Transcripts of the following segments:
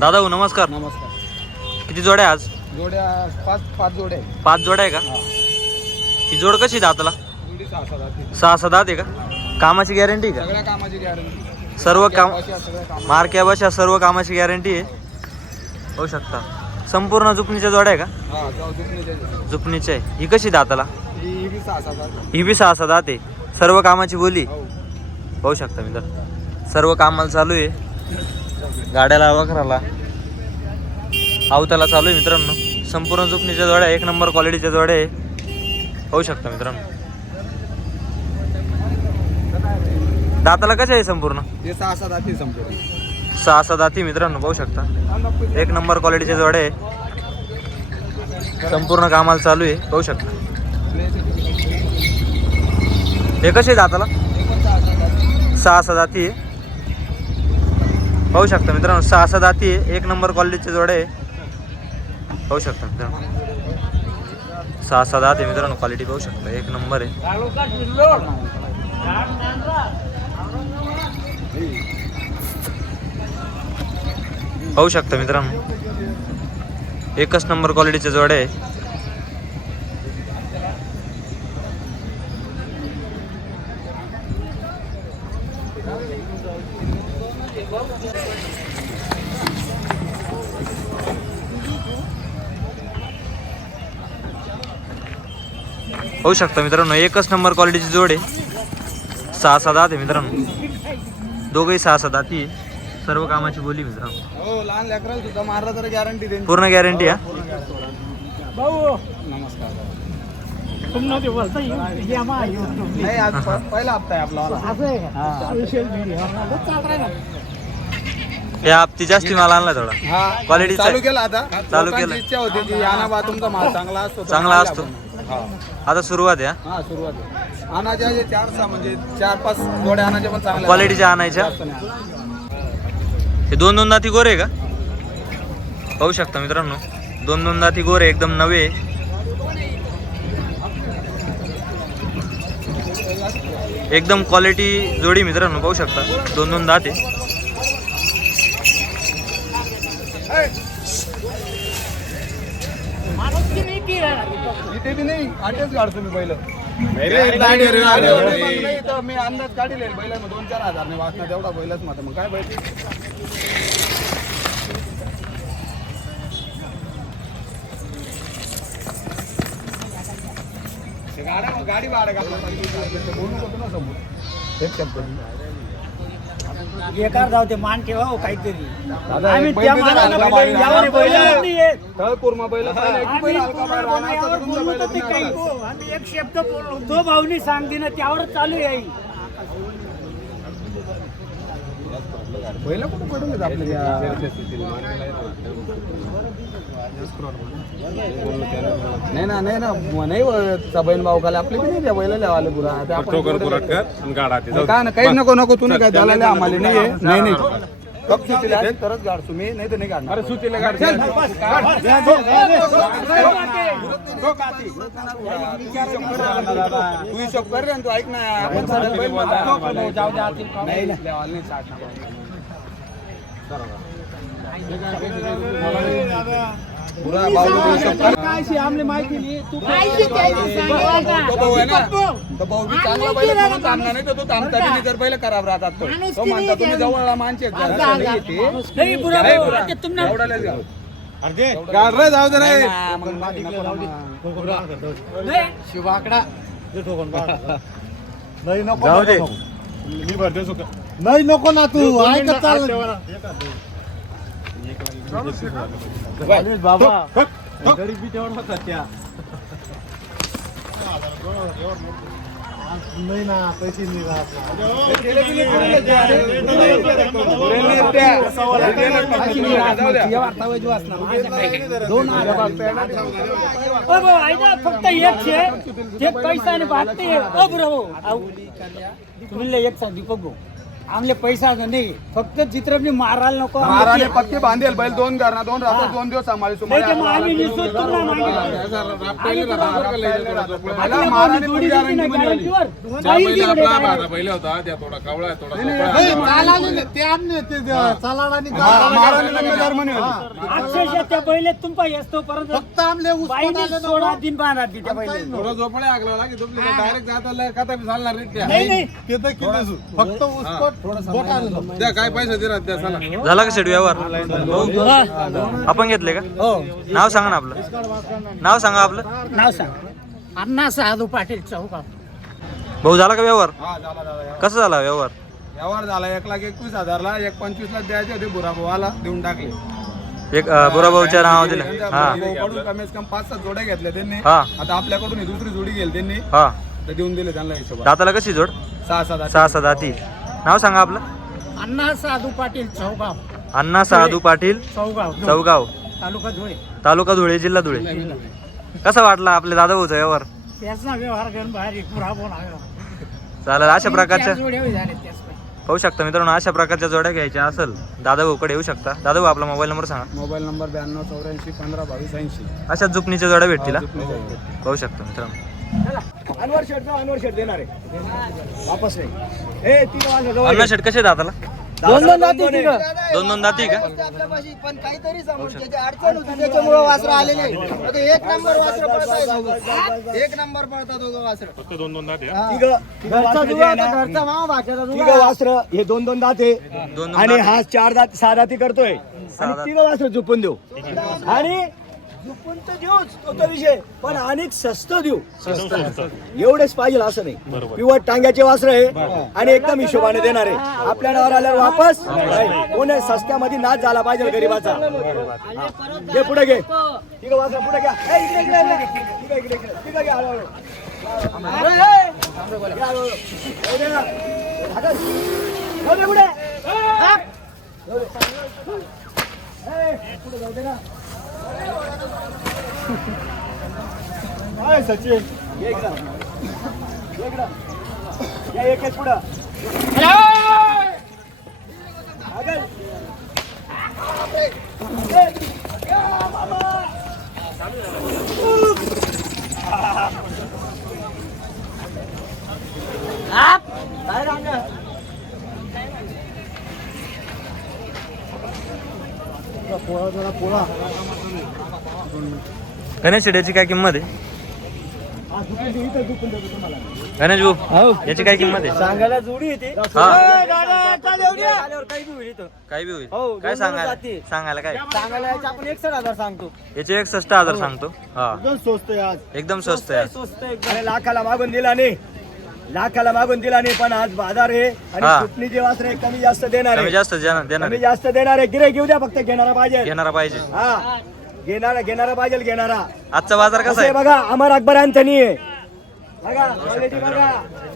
दादा हो नमस्कार. नमस्कार. किती जोड्या आहे आज? जोड्या पाच पाच जोड्या आहेत. पाच जोड्या आहे का? हा. ही जोड कशी दाताला? जोडी सहा सात. सहा सहा दात आहे का? कामाची गॅरंटी का? सगळ्या कामाची गॅरंटी सर्व काम सगळ्या मार्क्या बशा सर्व कामाची गॅरंटी आहे. होऊ शकता. संपूर्ण जुपणीच्या जोड्या आहे का? हा जाऊ दुखणीच्या जुपणीच्या आहे. ही कशी दाताला? ही ही बी सहा सात. ही बी सहा सहा दात आहे सर्व कामाची बोली? हो. पाहू शकता मी तर सर्व कामाला चालू आहे. गाड्याला वखराला अवताला चालू आहे मित्रांनो. संपूर्ण जुपणीच्या जोड्या एक नंबर क्वालिटीच्या जोड्या आहे. पाहू शकता मित्रांनो. दाताला कशा आहे संपूर्ण? सहा सात संपूर्ण. सहा दाती मित्रांनो पाहू शकता. एक नंबर क्वालिटीच्या जोड्या आहे. संपूर्ण कामाला चालू आहे. पाहू शकता. हे कसे दाताला? सहा सहा दाती आहे. पाहू शकता मित्रांनो सहा सहा दाती आहे. एक नंबर क्वालिटीचे जोडे आहे. पाहू शकता मित्रांनो. सहा सहा दात आहे मित्रांनो क्वालिटी पाहू शकता. एक नंबर आहे. पाहू शकता मित्रांनो. एकच नंबर क्वालिटीचे जोडे आहे. पाहू शकता मित्रांनो एकच नंबर क्वालिटीची जोड आहे. सहा सहा दात आहे मित्रांनो. दोघंही सहा सहा दाती आहे. सर्व कामाची बोली मित्रांनो. हो लहान लेकराला सुद्धा मारला तर गॅरंटी पूर्ण गॅरंटी हा? भाऊ! नमस्कार. तुमनं ते बसता येऊ मा येऊ नाही आज प- पहिला हप्ता आहे आपला. असं आहे का? सोशल मीडिया चाल राहिला. या हप्ती जास्ती माल आणला थोडा हा. Quality चा- चालू केला आता. चालू लोकांची केलं. इच्छा होती की आणा बा तुमचा माल चांगला असतो चांगला आणला असतो. आपण. हा. आता सुरुवात आहे हा. हा सुरुवात आहे. जे चार सहा म्हणजे चार पाच आणायच्या पण चांगल्या क्वालिटीच्या आणायच्या. जास्त नाही. हे दोन दोन दाती गोरे आहे का? पाहू शकता मित्रांनो. दोन दोन दाती गोरे एकदम नवे. आहे. एकदम क्वालिटी जोडी मित्रांनो पाहू शकता. दोन दोन दात मी पहिलं. नाही तर मी अंदाज काढील बैल मग दोन चार हजार नाही वाचणार तेवढा बैलच मग मग काय बैल ते गाड्या गाडी भाडं का आपलं पाहिजे बोलू नको ना समोर एक शब्द बेकार जाऊ ते मान ठेवा हो काहीतरी आम्ही त्या मानानं बैल- यावर. बैल नाही. तळपूरमा बैल आम्ही कोणाला यावर बैल तर ते काही. हो. आम्ही एक शब्द बोललो तो भाऊनी सांगते ना त्यावर चालू आहे बैल कुठं पडून घेत आपल्या नाही ना नाही ना नाही बहीण भाऊ खाली आपले नाही त्या बैल आले पुरा काय ना काही नको नको तुम्ही काय दलाले आम्हाला नाही. नाही नाही कप सुटीला आहे, तरच गाड तुम्ही नाही तर नाही अरे गाड तू हिशोब कर तू ऐक ना आपण. जाऊ? नाही काय माहिती नाही तू तो भाऊ आहे ना? तो भाऊ बी चांगला थांबणार नाही तर तो थांबता बी नाही तर बैल खराब राहतात तो. तो म्हणता तुम्ही जवळला माणसे जाऊ. दे रे. जाऊ दे. ना तू ऐकत चाल बाबा गरीबी तेवढा होता त्या नाही ना पैसे नाही राहत उरेल नाही त्या. उरेल नाही. जाऊ द्या. ओ भाऊ, आहे ना, फक्त एक शे ते पैसा आणि आमले पैसा नाही. फक्त चित्रपणी मारायला नको पक्के बांधेल बैल दोन करणार दोन राहतो दोन दिवस सांभाळी नाही तर मग आम्ही निसू तुला मागितलं. आम्ही तुला- मला आम्ही महाराणे जोडी पुढे दिली ना guarantee म्हणे. गॅरंटीवर. त्या काही पहिला दिली आपला नाही. बारा पहिला होता त्या थोडा कावळा आहे, थोडा आहे. अक्षरशः त्या बैले तुंपा येतो परत फक्त आमले उसपट बाईने आले सोळा दिन ती त्या बैले थोडा झोपळा आगला लागे डायरेक्ट जात आलं का तर चालणार नाही त्या. फक्त उसपट काय पैसे चला. झाला का शेट व्यवहार? भाऊ, आपण घेतले का? हो. नाव सांगा ना आपलं. नाव सांगा आपलं. नाव सांग. अण्णा साधू पाटील चौका. भाऊ झाला का व्यवहार? हा झाला झाला कसा झाला व्यवहार? व्यवहार झाला एक लाख एकवीस हजारला एक पंचवीस ला द्यायचे होते बुरा भावाला देऊन टाकले. एक अं, बुराभाऊच्या नाव दिलं. हा. कमीत कमी पाच सात जोड्या घेतल्या त्यांनी. हा. आता आपल्याकडून ही दुसरी जोडी गेली त्यांनी. हा. देऊन दिले त्यांना हिशोबा दाताला कशी जोड? सहा सात सहा सहा दाती नाव सांगा आपलं? अण्णा साधू पाटील चौगाव. अण्णा साधू पाटील चौगाव चौगाव. तालुका धुळे. तालुका धुळे जिल्हा धुळे. कसा वाटला आपल्या दादा भाऊचा व्यवहार? त्याचा व्यवहार घेऊन बाहेर एक चालेल अशा प्रकारच्या पाहू शकता मित्रांनो अशा प्रकारच्या जोड्या घ्यायच्या असेल दादा भाऊकडे येऊ शकता. दादा भाऊ आपला मोबाईल नंबर सांगा. मोबाईल नंबर ब्याण्णव चौऱ्याऐंशी पंधरा बावीस ऐंशी. अशा जुपणीच्या जोड्या भेटतील हा? पाहू शकता मित्रांनो. अनवर शेट अनवर शेट देणार आहे. वापस नाही. ए तीन शेट कसे दाताला दोन दोन जाती तिघं. दोन दोन दाती का? आपल्यापाशी पण काहीतरी अडचण होती त्याच्यामुळे वासरं आलेले एक नंबर वासर. एक नंबर दोघं वासर. फक्त दोन दोन दुवा. वास्त्र हे. दोन दोन दात आहे आणि दात. हा चार दात सहा दाती करतोय. आणि दात. तिघ वास्त्र झुपून देऊ. आणि झुपून तर देऊच तो विषय. पण आणि स्वस्त देऊ. एवढेच पाहिजे असं नाही. पिवट टांग्याचे वास्त्र आहे आणि एकदम हिशोबाने देणार आहे. आपल्या नावावर आल्यावर वापस नाही. कोणी सस्त्यामध्ये नाच झाला पाहिजे गरीबाचा. हा. पुढे घे. ठीक वास्त्र पुढे घ्या. इकडे इकडे इकडे. इकडे, घ्या, पुढे. जाऊ दे ना. काय सचिन ये इकडं. ये इकडं. या एक एक पुढं. आगल. काय रांगा? गणेश शेट याची काय किंमत आहे? हा. गणेश भाऊ याची काय किंमत आहे? सांगायला जोडी येते काही बी होईल. काय बी होईल. हो, काय सांगायला. सांगायला काय? सांगायला याचे आपण एकसठ हजार सांगतो. याचे एकसष्ट हजार सांगतो. हा. एकदम स्वस्त आहे आज. एकदम स्वस्त आहे. स्वस्त आहे. अरे लाखाला मागून दिला नाही. लाखाला मागून दिला नाही पण आज बाजार आहे आणि हा. सुटणीचे वासरे कमी जास्त देणार कमी आहे. जास्त देणार कमी आहे. जास्त देणार आहे. गिरे घेऊ द्या फक्त घेणारा पाहिजे. घेणारा पाहिजे. हा. घेणारा घेणारा पाहिजे घेणारा. आजचा बाजार कसा आहे? बघा अमर अकबर अँथनी आहे बघा quality बघा.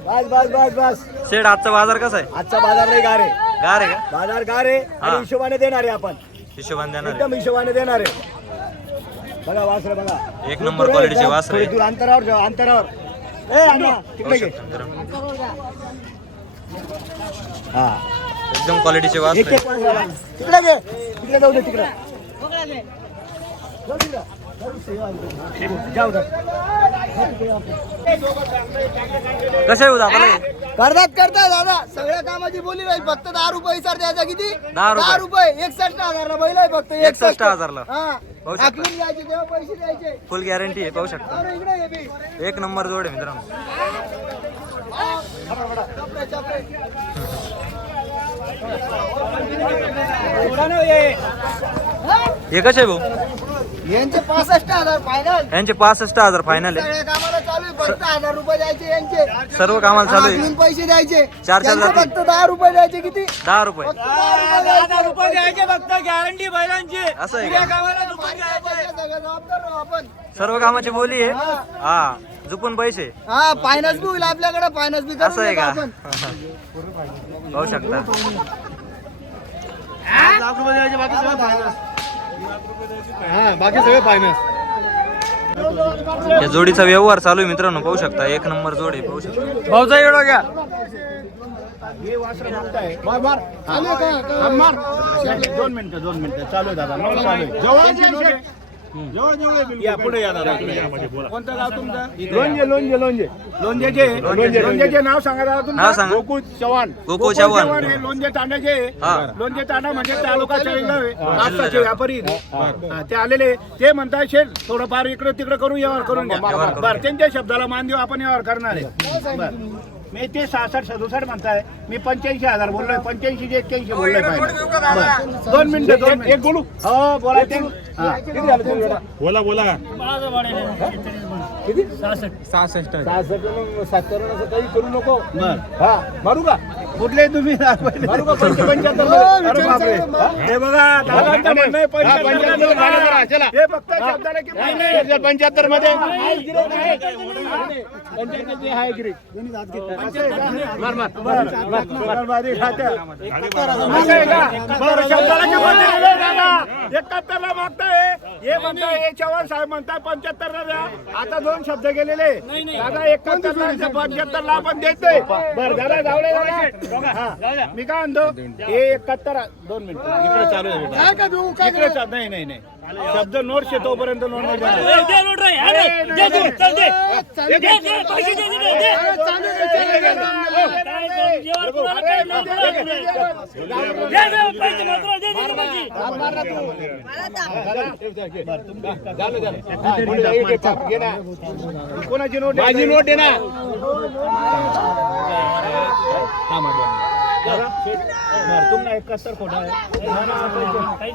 बस बस बस बस. शेड आजचा बाजार कसा आहे? आजचा बाजार नाही गार गार आहे का? बाजार गार आहे हा. आणि हिशोबाने देणार आहे आपण. हिशोबाने देणार आहे. एकदम हिशोबाने देणार आहे. बघा वासर बघा. एक दूर नंबर दूर आहे, क्वालिटीचे वासर थोडी. दूर अंतरावर जाऊ अंतरावर. ए अण्णा, तिकडे घे. हा. एकदम क्वालिटीचे एक वासर एक वासर आहे. तिकडे घे. तिकडे जाऊ दे तिकडे. कसे येऊ दादा? करतात करतात दादा. सगळ्या कामाची बोली राहील फक्त दहा रुपये सर द्यायचा किती? दहा रुपये. एकसष्ट हजार बैल आहे फक्त एकसष्ट. हजारला. द्यायचे तेव्हा पैसे द्यायचे. फुल गॅरंटी आहे पाहू शकता. एक नंबर जोड आहे मित्रांनो. हे कसे आहे भाऊ? यांचे पासष्ट हजार फायनल यांचे पासष्ट हजार फायनल आहे. सगळ्या कामाला चालू आहे फक्त हजार रुपये द्यायचे यांचे. सर्व कामाला चालू आहे. पैसे द्यायचे. चार त्यांचे जाती. फक्त दहा रुपये द्यायचे किती? दहा रुपये. फक्त दहा रुपये द्यायचे. फक्त गॅरंटी बैलांची. असं आहे का? सगळं जबाबदार राहू आपण. सर्व कामाची बोली आहे. हा. झुपून पैसे. हा फायनान्स बी होईल आपल्याकडे फायनान्स बी असं करून आहे का? आपण. पाहू शकता. लाख रुपये द्यायचे बाकी सगळं फायनान्स हा बाकी सगळे फायनान्स या जोडीचा व्यवहार चालू आहे मित्रांनो पाहू शकता. एक नंबर जोड आहे पाहू शकता. भाऊचा एवढा घ्या. वासर मागताय मार. मार आले का? मार. दोन मिनिटं दोन मिनिटं. चालू आहे दादा नऊ चालू आहे. जवळ जवळ जवळ जवळ या पुढे या. दादा कोणतं गाव तुमचं? लोणजे लोणजे लोणजे. लोणजेचे? लोणजेचे नाव सांगा दादा नाव तुमचं सांगा. गोकुळ चव्हाण. गोकुळ चव्हाण. हे लोणजे तांड्याचे. हा. लोणजे तांडा म्हणजे तालुका आहे कापसाचे व्यापारी. हा, ते आलेले. ते म्हणताय शेठ थोडंफार इकडे तिकडे करून व्यवहार करून घ्या. व्यवहार करून बरं त्यांच्या शब्दाला मान देऊ आपण व्यवहार करणार आहे. बरं. मी ते सहासष्ट सदुसष्ट म्हणताय. मी पंच्याऐंशी हजार बोललोय. पंच्याऐंशी जे एक्क्याऐंशी बोललोय पाहिजे. दोन मिनिटं दोन मिनिट. बोलू? हो बोला ते हा. बोला बोला सहासष्ट. सातकरणाचं काही करू नको. बरं. हा मारू का? कुठले तुम्ही पंच्याहत्तर. हे बघा पंच्याहत्तरमध्ये. हे फक्त शब्दाला की पंच्याहत्तरमध्ये मार मार बरं, खात्या. असं आहे का? बरं, शब्दाला की मध्ये दिलंय दादा. एकाहत्तरला मागताय हे म्हणताय हे चव्हाण साहेब म्हणताय पंच्याहत्तरला द्या आता दोन शब्द गेलेले दादा एकाहत्तरला पंच्याहत्तरला आपण देतोय बरं दादा दादा हा. मी काय म्हणतो हे एकाहत्तर दोन मिनिट. इकडे चालू आहे बेटा. इकडे चालू नाही नाही नाही. शब्द नोट शे तोपर्यंत नोट नाही. काय काय. कोणाची नोट माझी नोट आहे ना तुम्हाला एकाहत्तर खोटा आहे